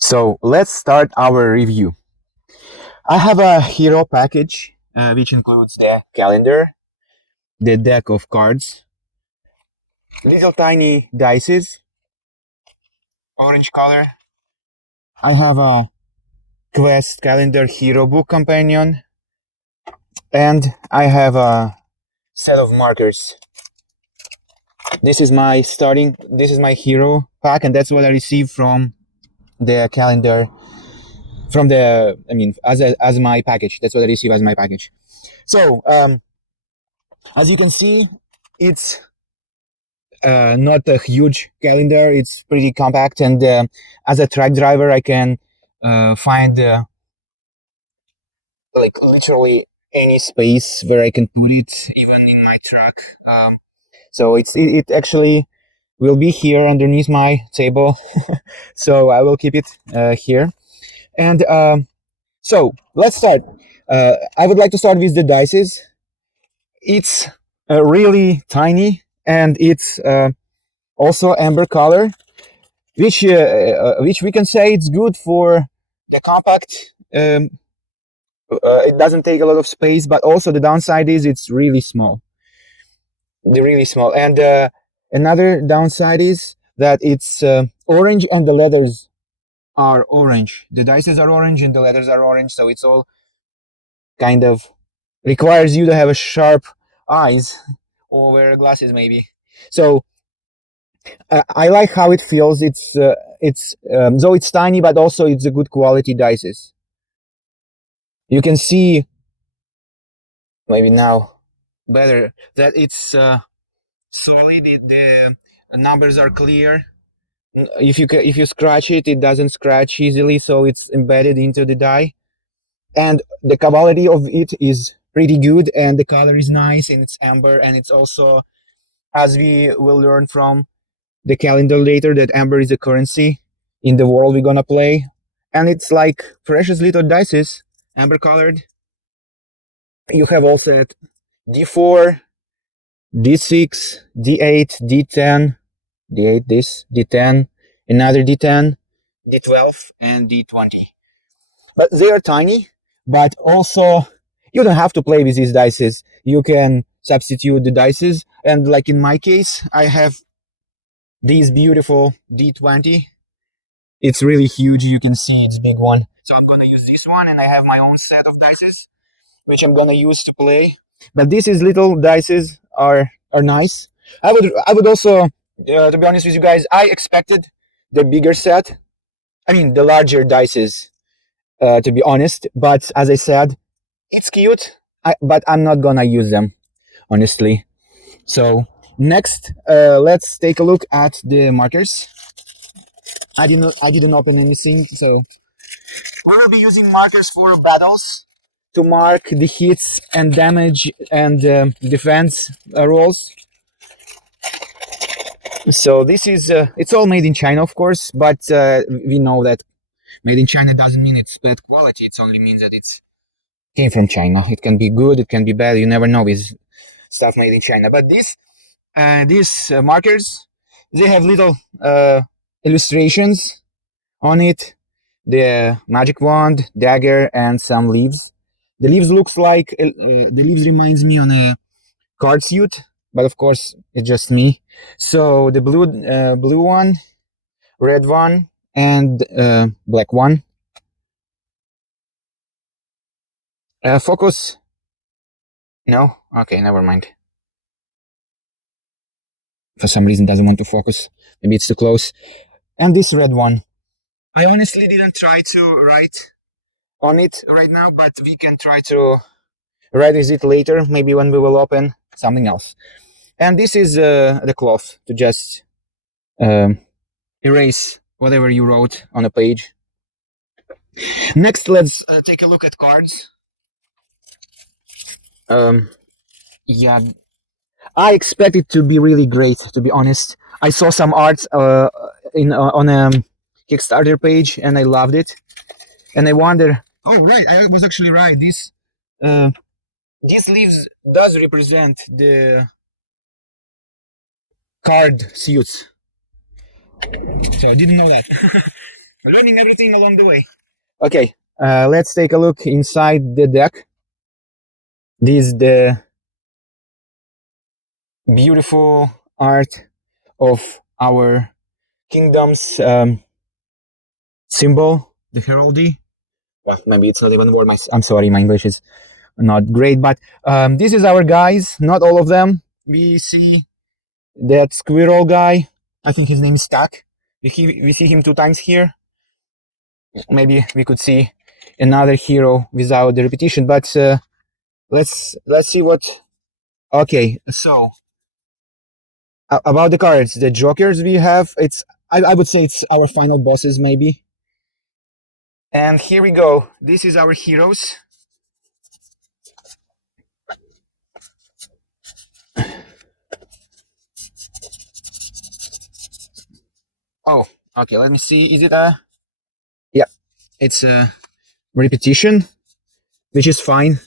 So let's start our review. I have a hero package which includes the calendar, the deck of cards, little tiny dices, orange color. I have a quest calendar hero book companion, and I have a set of markers. This is my hero pack, and that's what I received from the calendar, as my package. That's what I received as my package. So, as you can see, it's not a huge calendar. It's pretty compact, and as a truck driver, I can find like literally any space where I can put it, even in my truck. So it actually will be here underneath my table. So I will keep it here. And so let's start. I would like to start with the dices. It's really tiny, and it's also amber color, which we can say it's good for the compact. It doesn't take a lot of space, but also the downside is it's really small. They're really small, and another downside is that it's orange, and the letters are orange. The dices are orange, and the letters are orange, so it's all kind of requires you to have a sharp eyes or wear glasses maybe. So I like how it feels. It's though it's tiny, but also it's a good quality dices. You can see maybe now better that it's solid. The numbers are clear. If you scratch it, it doesn't scratch easily, so it's embedded into the die. And the quality of it is pretty good, and the color is nice, and it's amber, and it's also, as we will learn from the calendar later, that amber is a currency in the world we're gonna play, and it's like precious little dices, amber colored. You have also d4, d6, d8, d10, d8, this d10, another d10, d12, and d20. But they are tiny, but also you don't have to play with these dices. You can substitute the dices, and like in my case, I have these beautiful d20. It's really huge. You can see it's big one. So I'm gonna use this one, and I have my own set of dices, which I'm gonna use to play. But these little dices are nice. I would also, to be honest with you guys, I expected the bigger set. I mean, the larger dices. To be honest, but as I said, it's cute. But I'm not gonna use them, honestly. So next, let's take a look at the markers. I didn't open anything, so we will be using markers for battles to mark the hits and damage and defense rolls. So this is it's all made in China, of course, but we know that made in China doesn't mean it's bad quality. It only means that it's came from China. It can be good, it can be bad. You never know with stuff made in China. But these markers, they have little illustrations on it. The magic wand, dagger, and some leaves. The leaves looks like the leaves reminds me on a card suit, but of course it's just me. So the blue one, red one, and black one. Focus. No, okay, never mind. For some reason doesn't want to focus. Maybe it's too close. And this red one. I honestly didn't try to write on it right now, but we can try to write it later, maybe when we will open something else. And this is the cloth to just um, erase whatever you wrote on a page. Next, let's take a look at cards. Yeah, I expect it to be really great, to be honest. I saw some art on a Kickstarter page, and I loved it. And I wonder. Oh, right, I was actually right. These leaves does represent the card suits. So I didn't know that. Learning everything along the way. Okay, let's take a look inside the deck. This is the beautiful art of our kingdom's symbol, the heraldry. Well, maybe it's not even word. I'm sorry, my English is not great, but this is our guys. Not all of them. We see that squirrel guy. I think his name is Stack. We see him 2 times here. Maybe we could see another hero without the repetition, but let's see what. Okay, so about the cards, the jokers we have, I would say it's our final bosses maybe. And here we go. This is our heroes. Oh, okay. Let me see. Is it a? Yeah, it's a repetition, which is fine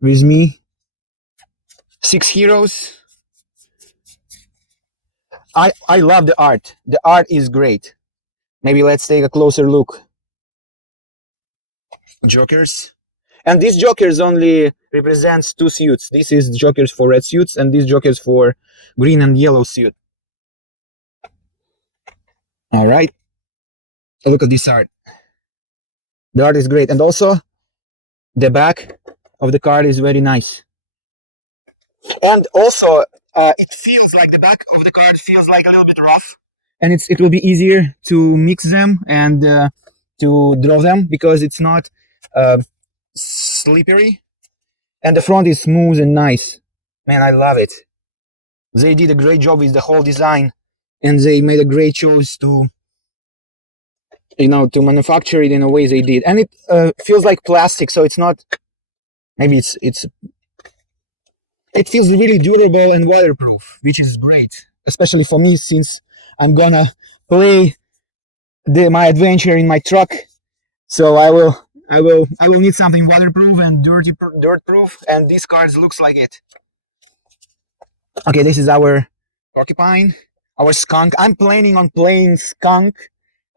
with me. 6 heroes. I love the art. The art is great. Maybe let's take a closer look. Jokers. And these jokers only represents 2 suits. This is jokers for red suits and these jokers for green and yellow suit. All right. Look at this art. The art is great. And also the back of the card is very nice. And also it feels like the back of the card feels like a little bit rough. And it will be easier to mix them and to draw them because it's not slippery. And the front is smooth and nice. Man, I love it. They did a great job with the whole design and they made a great choice to manufacture it in a way they did. And it feels like plastic, so it's not, maybe it feels really durable and waterproof, which is great, especially for me since I'm gonna play my adventure in my truck. So I will need something waterproof and dirt proof, and these cards looks like it. Okay, this is our porcupine, our skunk. I'm planning on playing skunk.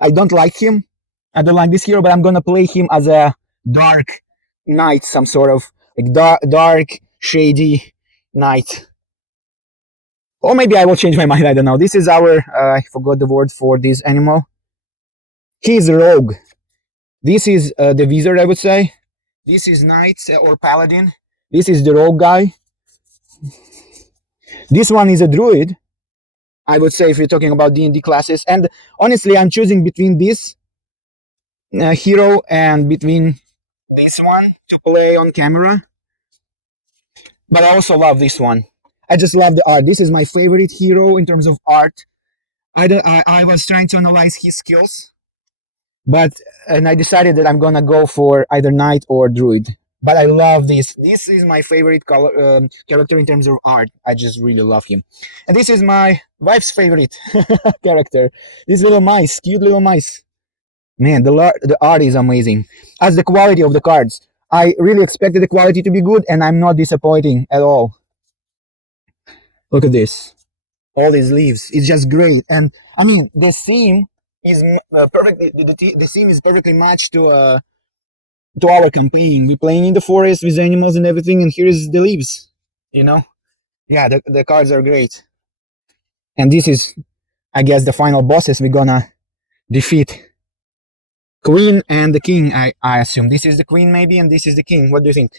I don't like him. I don't like this hero, but I'm gonna play him as a dark knight, some sort of like dark, shady knight. Or maybe I will change my mind. I don't know. This is our I forgot the word for this animal. He is a rogue. This is the wizard, I would say. This is knight or paladin. This is the rogue guy. This one is a druid, I would say, if you're talking about D&D classes. And honestly, I'm choosing between this hero and between this one to play on camera. But I also love this one. I just love the art. This is my favorite hero in terms of art. I was trying to analyze his skills, and I decided that I'm gonna go for either knight or druid. But I love this. This is my favorite character in terms of art. I just really love him. And this is my wife's favorite character. These little mice, cute little mice. Man, the art is amazing. As the quality of the cards, I really expected the quality to be good, and I'm not disappointing at all. Look at this. All these leaves. It's just great. And I mean, the theme is perfectly. The theme is perfectly matched to our campaign. We're playing in the forest with animals and everything, and here is the leaves. Yeah, the cards are great. And this is, I guess, the final bosses we're gonna defeat. Queen and the king, I assume. This is the queen maybe, and this is the king. What do you think?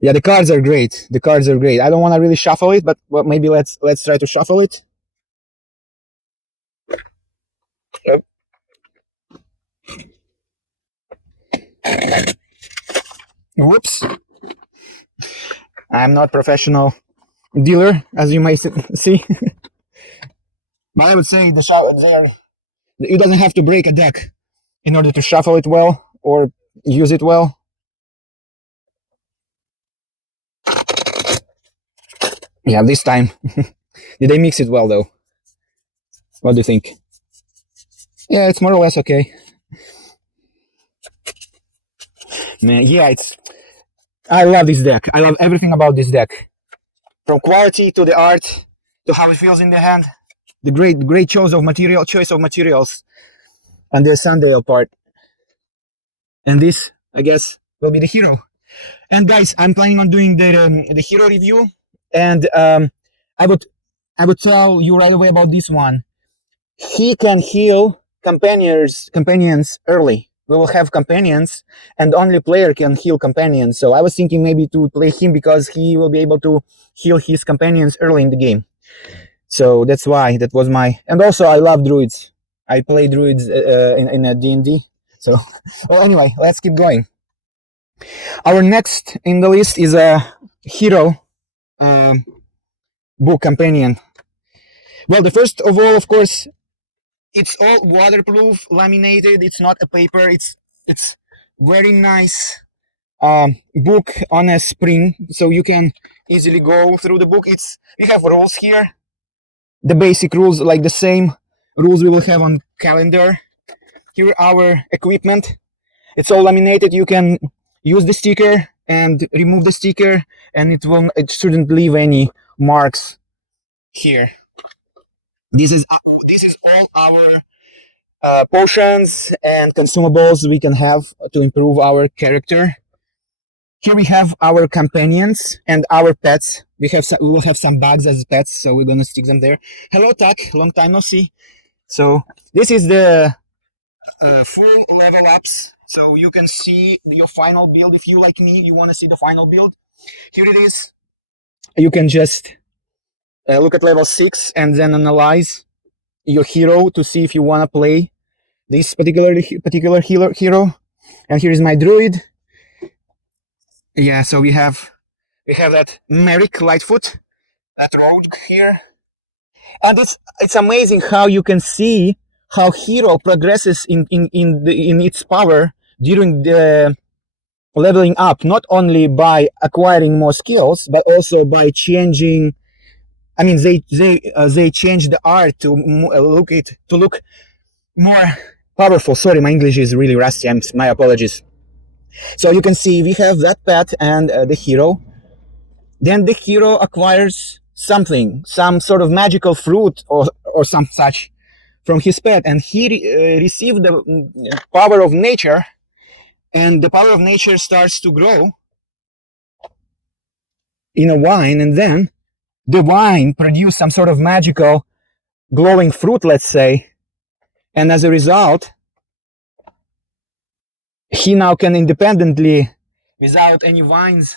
Yeah, the cards are great. The cards are great. I don't want to really shuffle it, but well, maybe let's try to shuffle it. Yep. Whoops. I'm not professional dealer, as you may see. But I would say it doesn't have to break a deck in order to shuffle it well or use it well. Yeah, this time. Did they mix it well, though? What do you think? Yeah, it's more or less okay. Man, yeah, I love this deck. I love everything about this deck. From quality to the art to how it feels in the hand. the great choice of materials and the Sandale part. And this, I guess, will be the hero. And guys, I'm planning on doing the hero review, and I would tell you right away about this one. He can heal companions early. We will have companions, and only player can heal companions. So I was thinking maybe to play him because he will be able to heal his companions early in the game. So that's why that was my. And also, I love druids. I play druids in a D&D. So, well, anyway, let's keep going. Our next in the list is a hero book companion. Well, the first of all, of course, it's all waterproof, laminated. It's not a paper. It's very nice book on a spring, so you can easily go through the book. We have rules here, the basic rules, like the same rules we will have on calendar. Here our equipment. It's all laminated. You can use the sticker and remove the sticker, and it shouldn't leave any marks here. This is all our potions and consumables we can have to improve our character. Here we have our companions and our pets. We will have some bugs as pets, so we're gonna stick them there. Hello, Tak. Long time no see. So this is the full level ups. So you can see your final build. If you, like me, you want to see the final build, here it is. You can just look at level 6 and then analyze your hero to see if you want to play this particular hero. And here is my druid. Yeah, so we have that Merrick Lightfoot, that rogue here. And it's amazing how you can see how hero progresses in its power during the leveling up, not only by acquiring more skills, but also by changing. I mean, they change the art to look more powerful. Sorry, my English is really rusty. My apologies. So you can see we have that pet and the hero. Then the hero acquires something, some sort of magical fruit or some such from his pet, and he received the power of nature, and the power of nature starts to grow in a wine, and then the wine produces some sort of magical glowing fruit, let's say, and as a result, he now can independently, without any vines,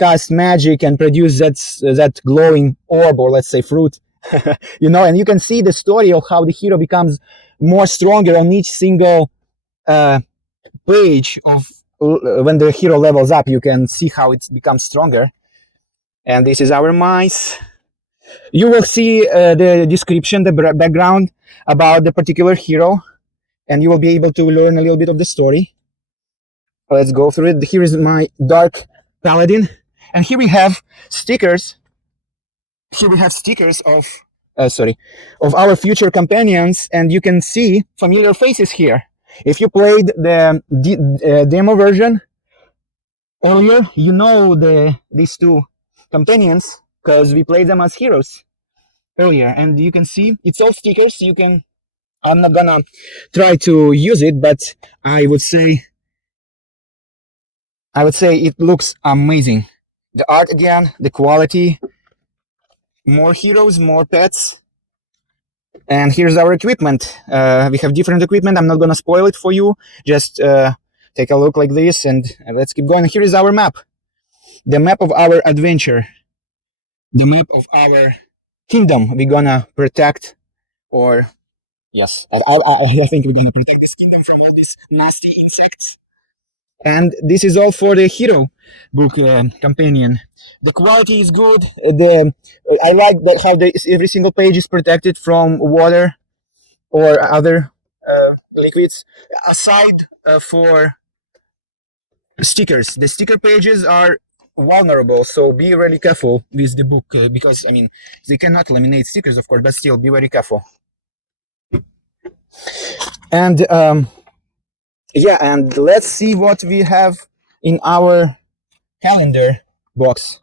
cast magic and produce that glowing orb, or let's say fruit. And you can see the story of how the hero becomes more stronger on each single page of when the hero levels up. You can see how it becomes stronger. And this is our mice. You will see the description, the background about the particular hero, and you will be able to learn a little bit of the story. Let's go through it. Here is my dark paladin, and here we have stickers. Here we have stickers of our future companions, and you can see familiar faces here. If you played the demo version earlier, you know these two companions because we played them as heroes earlier, and you can see it's all stickers. I'm not gonna try to use it, but I would say it looks amazing. The art again, the quality, more heroes, more pets. And here's our equipment. We have different equipment. I'm not gonna spoil it for you. Just take a look like this, and let's keep going. Here is our map. The map of our adventure. The map of our kingdom we're gonna protect, or yes, I think we're gonna protect this kingdom from all these nasty insects. And this is all for the hero book companion. The quality is good. I like how every single page is protected from water or other liquids. Aside for stickers, the sticker pages are vulnerable, so be really careful with the book because they cannot laminate stickers, of course, but still be very careful. And and let's see what we have in our calendar box.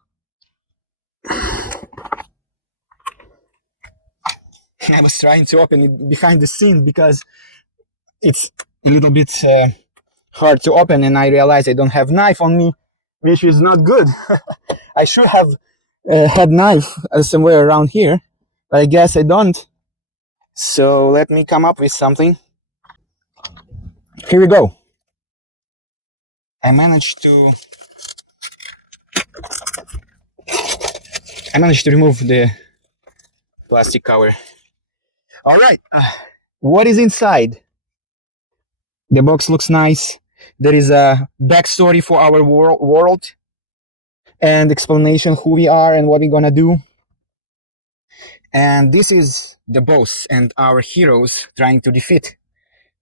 I was trying to open it behind the scene because it's a little bit hard to open, and I realized I don't have knife on me, which is not good. I should have had knife somewhere around here, but I guess I don't. So let me come up with something. Here we go. I managed to remove the plastic cover. All right. What is inside? The box looks nice. There is a backstory for our world and explanation who we are and what we're gonna do. And this is the boss and our heroes trying to defeat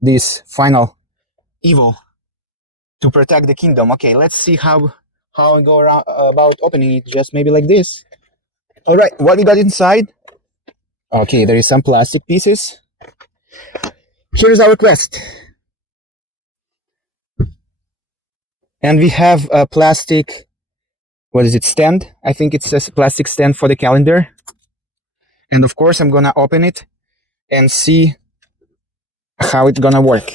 this final evil to protect the kingdom. Okay, let's see how I go around about opening it. Just maybe like this. All right, what we got inside? Okay, there is some plastic pieces. Here's our quest. And we have a plastic, what is it, stand? I think it says plastic stand for the calendar. And of course, I'm gonna open it and see how it's gonna work.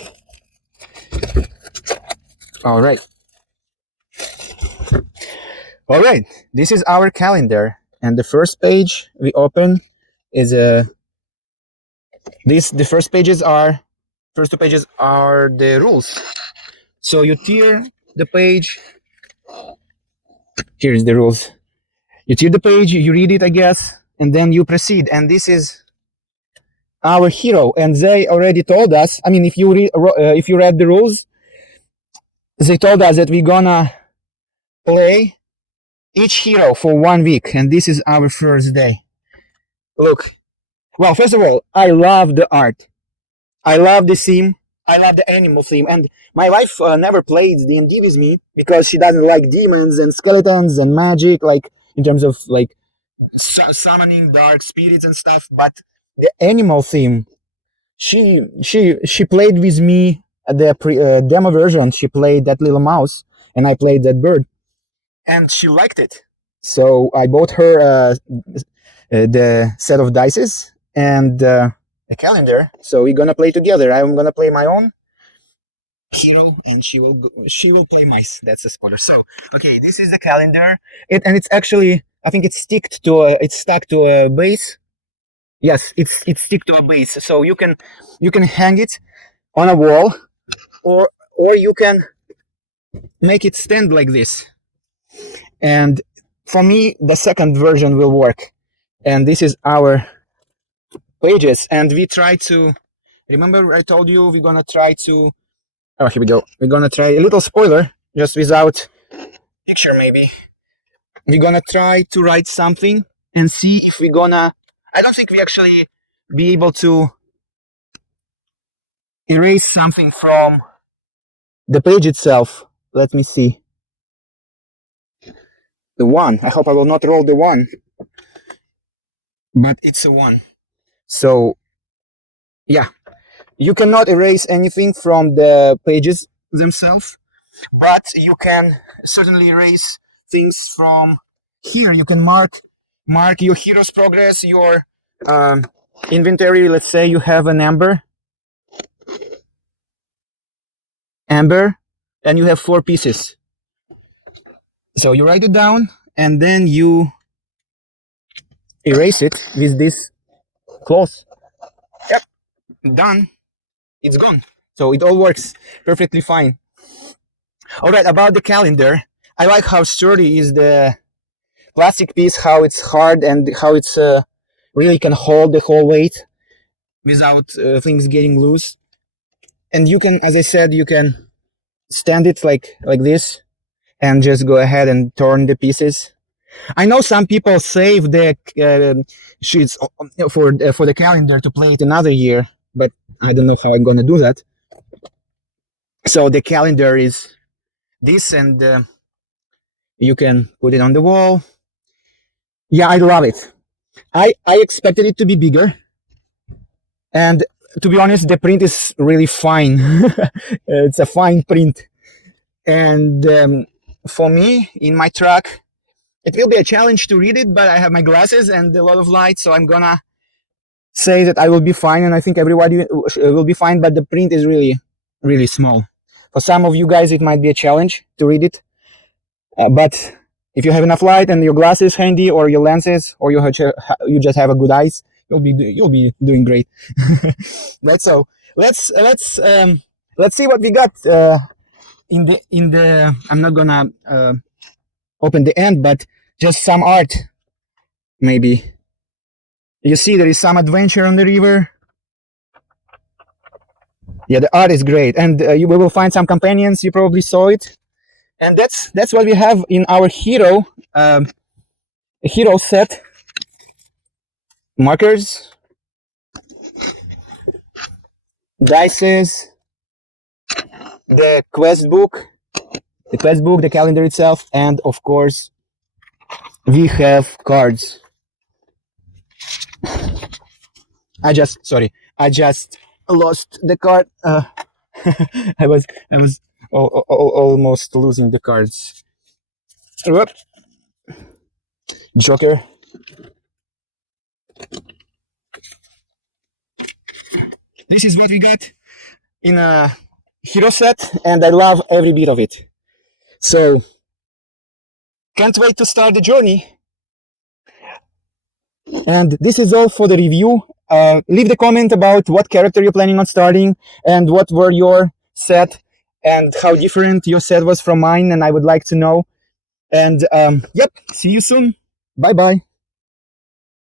All right. All right, this is our calendar. And the first page we open is the first two pages are the rules. So you tear the page. Here's the rules. You tear the page, you read it, I guess, and then you proceed. And this is our hero. And they already told us. I mean, if you read the rules, they told us that we're gonna play each hero for 1 week, and this is our first day. Look. Well, first of all, I love the art. I love the theme. I love the animal theme. And my wife never played D&D with me because she doesn't like demons and skeletons and magic, like in terms of like summoning dark spirits and stuff. But the animal theme, she played with me at the demo version. She played that little mouse, and I played that bird, and she liked it. So I bought her the set of dices and a calendar. So we're gonna play together. I'm gonna play my own hero, and she will play mine. That's a spoiler. So okay, this is the calendar. It's actually, I think it's stuck to a base. Yes, it's stick to a base. So you can hang it on a wall, or you can make it stand like this. And for me, the second version will work. And this is our pages, and we try to remember I told you we're gonna try to here we go. We're gonna try a little spoiler, just without picture. Maybe we're gonna try to write something and see if we're gonna, I don't think we actually be able to erase something from the page itself. Let me see. The 1, I hope I will not roll the 1, but it's a 1. So yeah, you cannot erase anything from the pages themselves, but you can certainly erase things from here. You can mark your hero's progress, your inventory. Let's say you have an amber, and you have 4 pieces. So you write it down, and then you erase it with this cloth. Yep, done. It's gone. So it all works perfectly fine. All right, about the calendar, I like how sturdy is the plastic piece, how it's hard, and how it's really can hold the whole weight without things getting loose. And you can, as I said, you can stand it like this and just go ahead and turn the pieces. I know some people save the sheets for the calendar to play it another year, but I don't know how I'm gonna do that. So the calendar is this, and you can put it on the wall. Yeah, I love it. I expected it to be bigger, and to be honest, the print is really fine. It's a fine print, and for me in my truck, it will be a challenge to read it, but I have my glasses and a lot of light, so I'm gonna say that I will be fine, and I think everybody will be fine, but the print is really, really small. For some of you guys, it might be a challenge to read it, but if you have enough light and your glasses handy, or your lenses, or you just have a good eyes, you'll be doing great. That's so. Let's see what we got in the. I'm not gonna open the end, but just some art, maybe. You see, there is some adventure on the river. Yeah, the art is great, and we will find some companions. You probably saw it, and that's what we have in our hero set. Markers, dices, the quest book, the calendar itself, and of course, we have cards. I just lost the card. I was almost losing the cards. Whoop. Joker. This is what we got in a hero set, and I love every bit of it. So, can't wait to start the journey. And this is all for the review. Leave the comment about what character you're planning on starting, and what were your set, and how different your set was from mine, and I would like to know. And yep, see you soon. Bye bye.